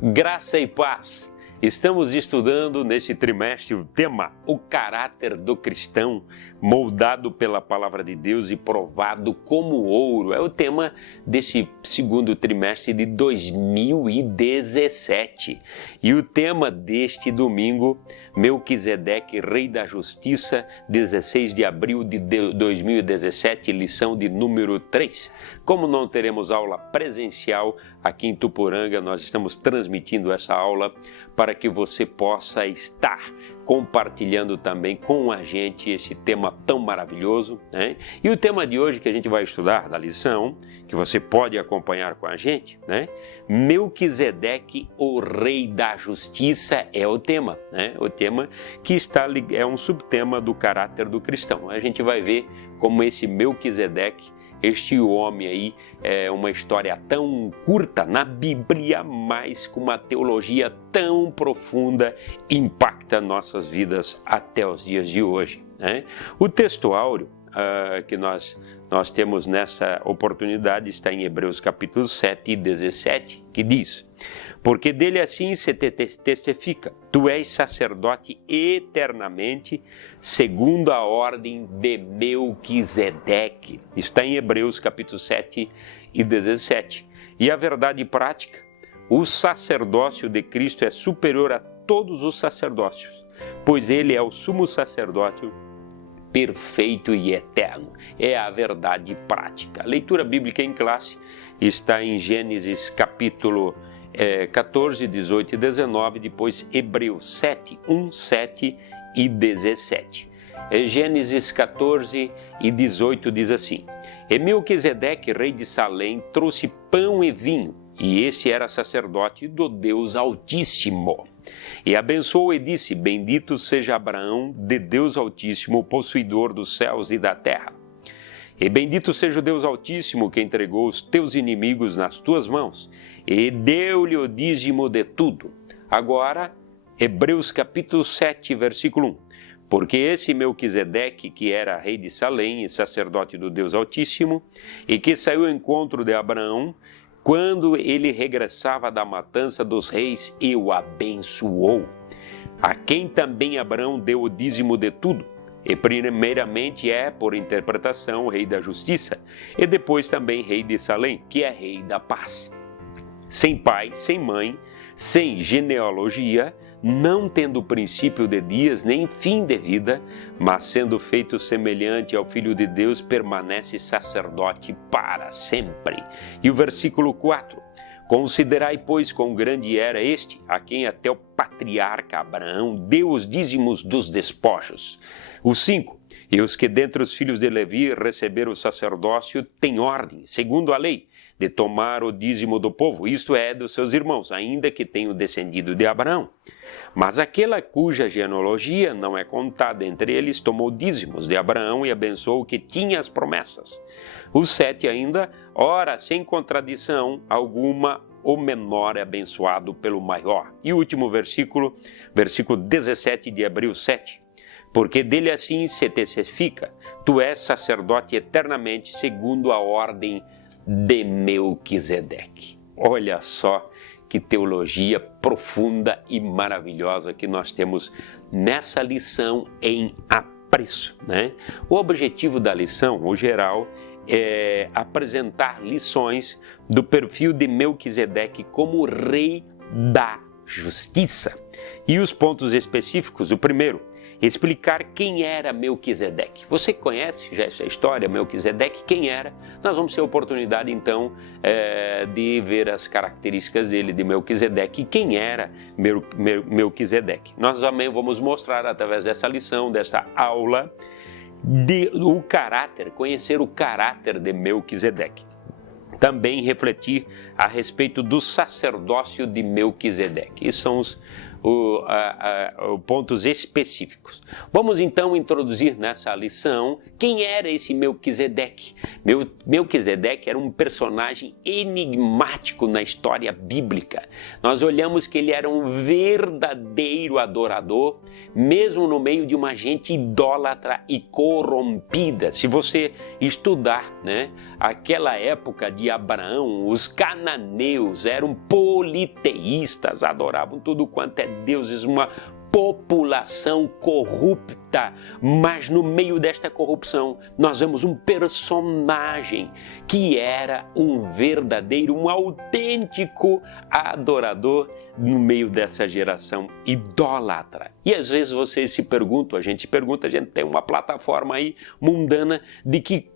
Graça e paz. Estamos estudando nesse trimestre o tema O Caráter do Cristão, moldado pela Palavra de Deus e provado como ouro. É o tema desse segundo trimestre de 2017. E o tema deste domingo, Melquisedeque, Rei da Justiça, 16 de abril de 2017, lição de número 3. Como não teremos aula presencial aqui em Tuporanga, nós estamos transmitindo essa aula para que você possa estar compartilhando também com a gente esse tema tão maravilhoso, né? E o tema de hoje que a gente vai estudar, da lição, que você pode acompanhar com a gente, né? Melquisedeque, o Rei da Justiça, é o tema, né? O tema que é um subtema do caráter do cristão. A gente vai ver como esse Melquisedeque, este homem aí, é uma história tão curta na Bíblia, mas com uma teologia tão profunda, impacta nossas vidas até os dias de hoje, né? O texto áureo que nós temos nessa oportunidade está em Hebreus capítulo 7 e 17, que diz: porque dele assim se testifica, tu és sacerdote eternamente, segundo a ordem de Melquisedeque. Está em Hebreus capítulo 7 e 17. E a verdade prática, o sacerdócio de Cristo é superior a todos os sacerdócios, pois ele é o sumo sacerdote perfeito e eterno. É a verdade prática. A leitura bíblica em classe está em Gênesis capítulo 14, 18 e 19, depois Hebreus 7, 1, 7 e 17. Gênesis 14 e 18 diz assim: E Melquisedeque, rei de Salém, trouxe pão e vinho, e esse era sacerdote do Deus Altíssimo. E abençoou e disse: Bendito seja Abraão, de Deus Altíssimo, possuidor dos céus e da terra. E bendito seja o Deus Altíssimo, que entregou os teus inimigos nas tuas mãos, e deu-lhe o dízimo de tudo. Agora, Hebreus capítulo 7, versículo 1. Porque esse Melquisedeque, que era rei de Salém e sacerdote do Deus Altíssimo, e que saiu ao encontro de Abraão, quando ele regressava da matança dos reis, e o abençoou, a quem também Abraão deu o dízimo de tudo. E primeiramente por interpretação, o rei da justiça, e depois também rei de Salém, que é rei da paz. Sem pai, sem mãe, sem genealogia, não tendo princípio de dias, nem fim de vida, mas sendo feito semelhante ao Filho de Deus, permanece sacerdote para sempre. E o versículo 4. Considerai, pois, quão grande era este, a quem até o patriarca Abraão deu os dízimos dos despojos. O 5. E os que dentre os filhos de Levi receberam o sacerdócio têm ordem, segundo a lei, de tomar o dízimo do povo, isto é, dos seus irmãos, ainda que tenham descendido de Abraão. Mas aquela cuja genealogia não é contada entre eles, tomou dízimos de Abraão e abençoou o que tinha as promessas. O 7 ainda, ora, sem contradição alguma, o menor é abençoado pelo maior. E o último versículo, versículo 17 de Hebreus 7. Porque dele assim se testifica, tu és sacerdote eternamente, segundo a ordem de Melquisedeque. Olha só que teologia profunda e maravilhosa que nós temos nessa lição em apreço, né? O objetivo da lição, o geral, é apresentar lições do perfil de Melquisedeque como rei da justiça. E os pontos específicos, o primeiro, explicar quem era Melquisedeque. Você conhece já essa história, Melquisedeque, quem era? Nós vamos ter a oportunidade, então, de ver as características dele, de Melquisedeque, e quem era Melquisedeque. Nós também vamos mostrar, através dessa lição, dessa aula, o caráter, conhecer o caráter de Melquisedeque. Também refletir a respeito do sacerdócio de Melquisedeque. Esses são pontos específicos. Vamos então introduzir nessa lição quem era esse Melquisedeque. Melquisedeque era um personagem enigmático na história bíblica. Nós olhamos que ele era um verdadeiro adorador, mesmo no meio de uma gente idólatra e corrompida. Se você estudar, né, aquela época de Abraão, os cananeus eram politeístas, adoravam tudo quanto é deuses, uma população corrupta, mas no meio desta corrupção nós vemos um personagem que era um verdadeiro, um autêntico adorador no meio dessa geração idólatra. E às vezes vocês se perguntam, a gente tem uma plataforma aí mundana de que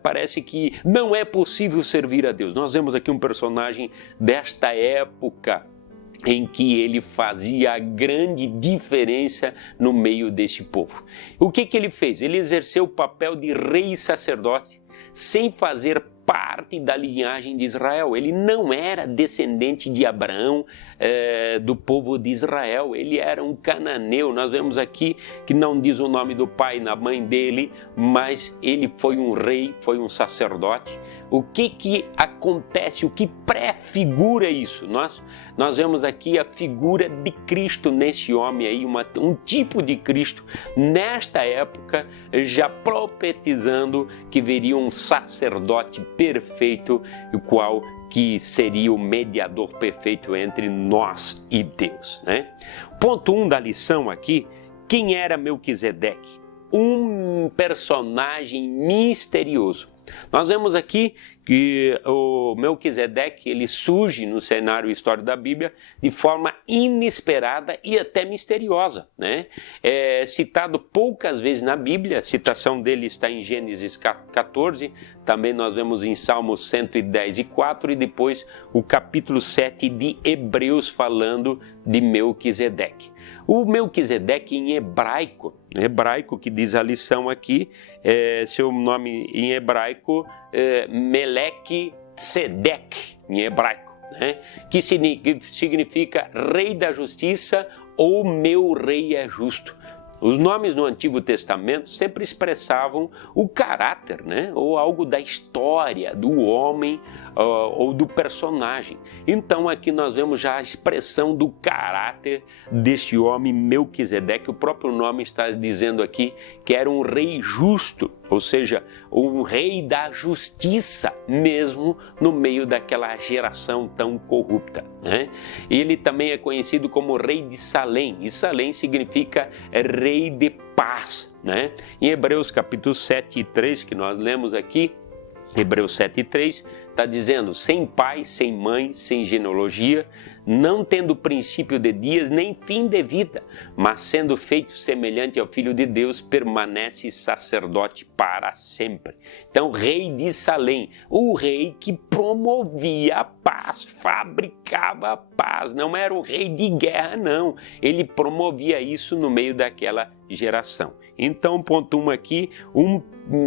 parece que não é possível servir a Deus. Nós vemos aqui um personagem desta época em que ele fazia a grande diferença no meio desse povo. O que ele fez? Ele exerceu o papel de rei e sacerdote sem fazer parte da linhagem de Israel. Ele não era descendente de Abraão, do povo de Israel. Ele era um cananeu. Nós vemos aqui que não diz o nome do pai e da mãe dele, mas ele foi um rei, foi um sacerdote. O que acontece? O que prefigura isso? Nós vemos aqui a figura de Cristo nesse homem aí, um tipo de Cristo nesta época, já profetizando que viria um sacerdote perfeito, o qual que seria o mediador perfeito entre nós e Deus, né? Ponto 1 da lição aqui: quem era Melquisedeque? Um personagem misterioso. Nós vemos aqui que o Melquisedeque ele surge no cenário histórico da Bíblia de forma inesperada e até misteriosa, né? É citado poucas vezes na Bíblia. A citação dele está em Gênesis 14, também nós vemos em Salmos 110:4 e depois o capítulo 7 de Hebreus falando de Melquisedeque. O Melquisedeque em hebraico que diz a lição aqui, seu nome em hebraico Melech Tzedek, em hebraico, né? Que significa rei da justiça ou meu rei é justo. Os nomes no Antigo Testamento sempre expressavam o caráter, né? Ou algo da história do homem ou do personagem. Então aqui nós vemos já a expressão do caráter deste homem Melquisedeque. O próprio nome está dizendo aqui que era um rei justo, ou seja, um rei da justiça, mesmo no meio daquela geração tão corrupta, né? Ele também é conhecido como rei de Salém, e Salém significa rei de paz, né? Em Hebreus capítulo 7:3, que nós lemos aqui, Hebreus 7:3, está dizendo: sem pai, sem mãe, sem genealogia, não tendo princípio de dias, nem fim de vida, mas sendo feito semelhante ao Filho de Deus, permanece sacerdote para sempre. Então, rei de Salém, o rei que promovia a paz, fabricava a paz, não era o rei de guerra, não. Ele promovia isso no meio daquela geração. Então, ponto 1 aqui, um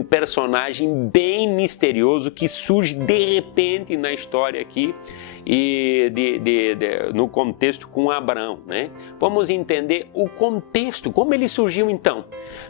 personagem bem misterioso que surge de repente na história aqui e no contexto com Abraão, né? Vamos entender o contexto, como ele surgiu então.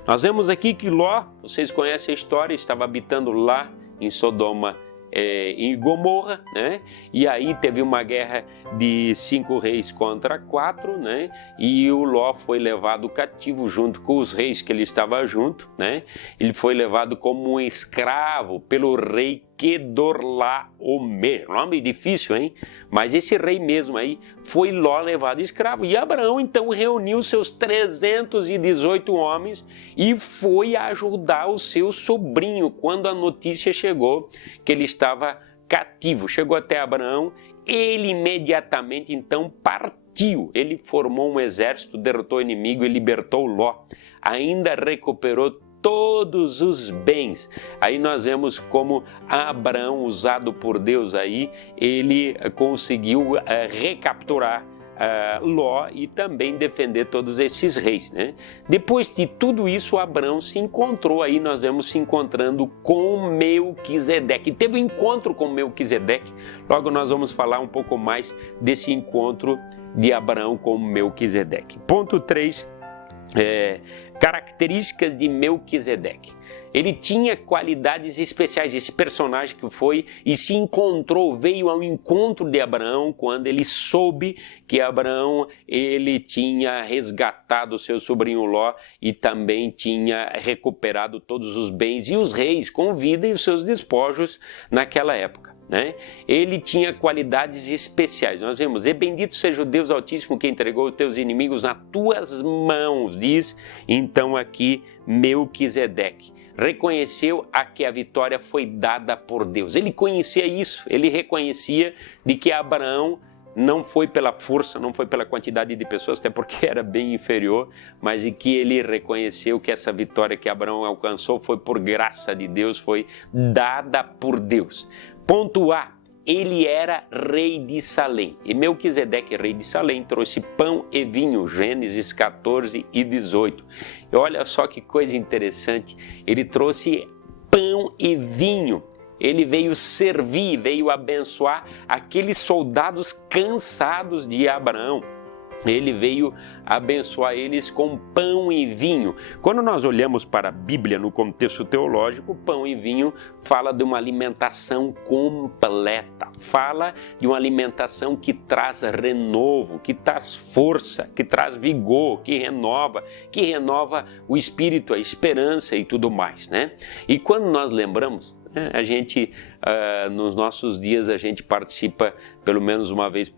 Nós vemos aqui que Ló, vocês conhecem a história, estava habitando lá em Sodoma em Gomorra, né? E aí teve uma guerra de 5 reis contra 4, né? E o Ló foi levado cativo junto com os reis que ele estava junto, né? Ele foi levado como um escravo pelo rei Quedorlaomer. Nome difícil, hein? Mas esse rei mesmo aí foi Ló levado escravo. E Abraão então reuniu seus 318 homens e foi ajudar o seu sobrinho quando a notícia chegou que ele estava cativo. Chegou até Abraão, ele imediatamente então partiu. Ele formou um exército, derrotou o inimigo e libertou Ló. Ainda recuperou todos os bens. Aí nós vemos como Abraão, usado por Deus aí, ele conseguiu recapturar Ló e também defender todos esses reis, né? Depois de tudo isso, Abraão se encontrou, aí nós vemos se encontrando com Melquisedeque. Teve um encontro com Melquisedeque, logo nós vamos falar um pouco mais desse encontro de Abraão com Melquisedeque. Ponto 3, características de Melquisedeque. Ele tinha qualidades especiais, esse personagem que foi e se encontrou, veio ao encontro de Abraão quando ele soube que Abraão ele tinha resgatado seu sobrinho Ló e também tinha recuperado todos os bens e os reis com vida e os seus despojos naquela época, né? Ele tinha qualidades especiais. Nós vemos: e bendito seja o Deus Altíssimo que entregou os teus inimigos nas tuas mãos, diz então aqui Melquisedeque. Reconheceu que a vitória foi dada por Deus. Ele conhecia isso, ele reconhecia de que Abraão não foi pela força, não foi pela quantidade de pessoas, até porque era bem inferior, mas de que ele reconheceu que essa vitória que Abraão alcançou foi por graça de Deus, foi dada por Deus. Ponto A. Ele era rei de Salém. E Melquisedeque, rei de Salém, trouxe pão e vinho, Gênesis 14 e 18. E olha só que coisa interessante, ele trouxe pão e vinho. Ele veio servir, veio abençoar aqueles soldados cansados de Abraão. Ele veio abençoar eles com pão e vinho. Quando nós olhamos para a Bíblia no contexto teológico, pão e vinho fala de uma alimentação completa, fala de uma alimentação que traz renovo, que traz força, que traz vigor, que renova o espírito, a esperança e tudo mais, né? E quando nós lembramos, a gente, nos nossos dias, a gente participa pelo menos uma vez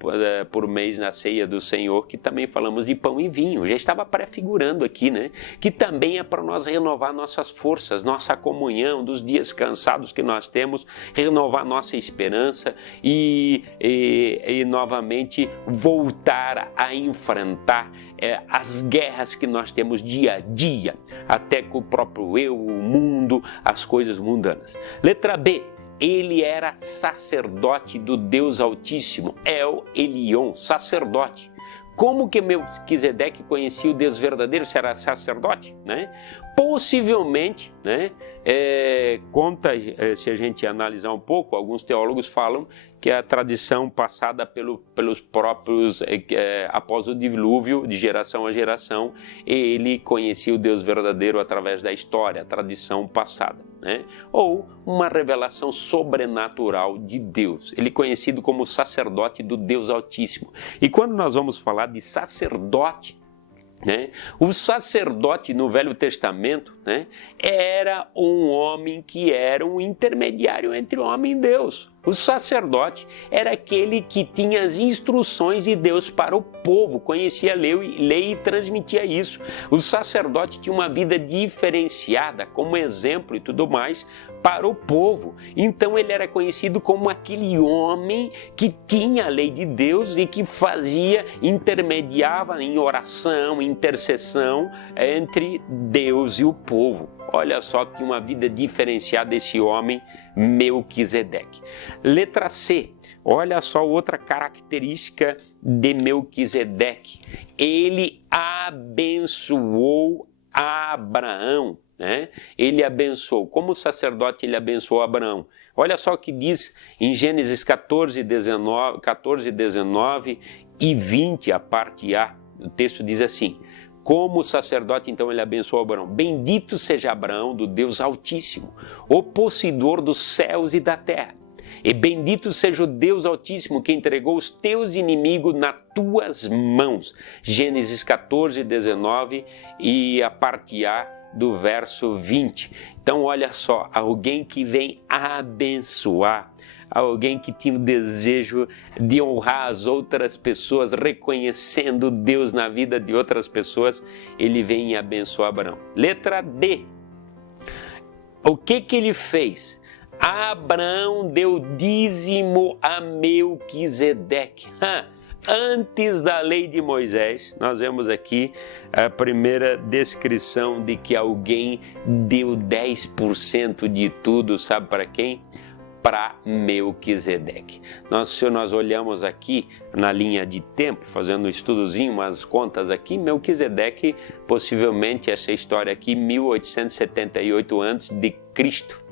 por mês na ceia do Senhor, que também falamos de pão e vinho. Já estava prefigurando aqui, né? Que também é para nós renovar nossas forças, nossa comunhão, dos dias cansados que nós temos, renovar nossa esperança e novamente voltar a enfrentar as guerras que nós temos dia a dia, até com o próprio eu, o mundo, as coisas mundanas. Letra B. Ele era sacerdote do Deus Altíssimo, El Elyon, sacerdote. Como que Melquisedeque conhecia o Deus verdadeiro, se era sacerdote, né? Possivelmente, né? Se a gente analisar um pouco, alguns teólogos falam que a tradição passada pelos próprios, após o dilúvio, de geração a geração, ele conhecia o Deus verdadeiro através da história, a tradição passada, né? Ou uma revelação sobrenatural de Deus. Ele é conhecido como sacerdote do Deus Altíssimo. E quando nós vamos falar de sacerdote, né? O sacerdote no Velho Testamento, né, era um homem que era um intermediário entre o homem e Deus. O sacerdote era aquele que tinha as instruções de Deus para o povo, conhecia a lei e transmitia isso. O sacerdote tinha uma vida diferenciada, como exemplo e tudo mais, para o povo. Então ele era conhecido como aquele homem que tinha a lei de Deus e que intermediava em oração, intercessão entre Deus e o povo. Olha só que uma vida diferenciada esse homem Melquisedeque. Letra C. Olha só outra característica de Melquisedeque. Ele abençoou Abraão, né? Ele abençoou. Como sacerdote, ele abençoou Abraão. Olha só o que diz em Gênesis 14, 19 e 20, a parte A. O texto diz assim: como sacerdote, então, ele abençoou Abraão. Bendito seja Abraão do Deus Altíssimo, o possuidor dos céus e da terra. E bendito seja o Deus Altíssimo que entregou os teus inimigos nas tuas mãos. Gênesis 14, 19 e a parte A do verso 20. Então, olha só, alguém que vem abençoar, alguém que tinha o desejo de honrar as outras pessoas, reconhecendo Deus na vida de outras pessoas, ele vem e abençoa Abraão. Letra D. O que ele fez? Abraão deu dízimo a Melquisedeque. Antes da lei de Moisés, nós vemos aqui a primeira descrição de que alguém deu 10% de tudo, sabe para quem? para Melquisedeque. Se nós olhamos aqui na linha de tempo, fazendo um estudozinho, umas contas aqui, Melquisedeque, possivelmente essa história aqui, 1878 a.C.,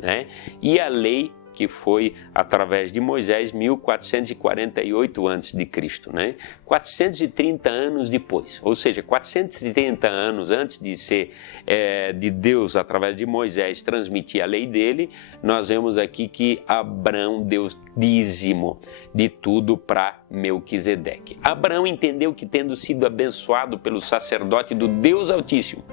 né? E a lei que foi através de Moisés, 1448 a.C., né? 430 anos depois, ou seja, 430 anos antes de ser de Deus, através de Moisés, transmitir a lei dele, nós vemos aqui que Abrão deu dízimo de tudo para Melquisedeque. Abraão entendeu que, tendo sido abençoado pelo sacerdote do Deus Altíssimo,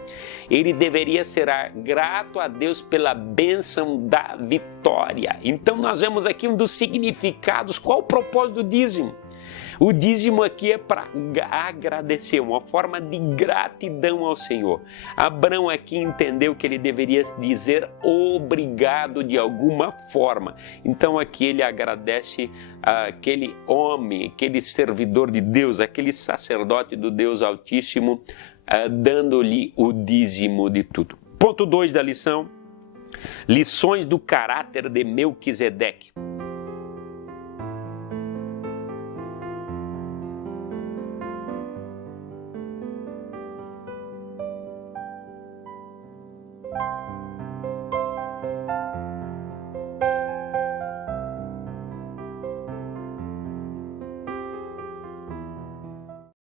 ele deveria ser grato a Deus pela bênção da vitória. Então nós vemos aqui um dos significados. Qual o propósito do dízimo? O dízimo aqui é para agradecer, uma forma de gratidão ao Senhor. Abraão aqui entendeu que ele deveria dizer obrigado de alguma forma. Então aqui ele agradece aquele homem, aquele servidor de Deus, aquele sacerdote do Deus Altíssimo, dando-lhe o dízimo de tudo. Ponto 2 da lição: lições do caráter de Melquisedeque.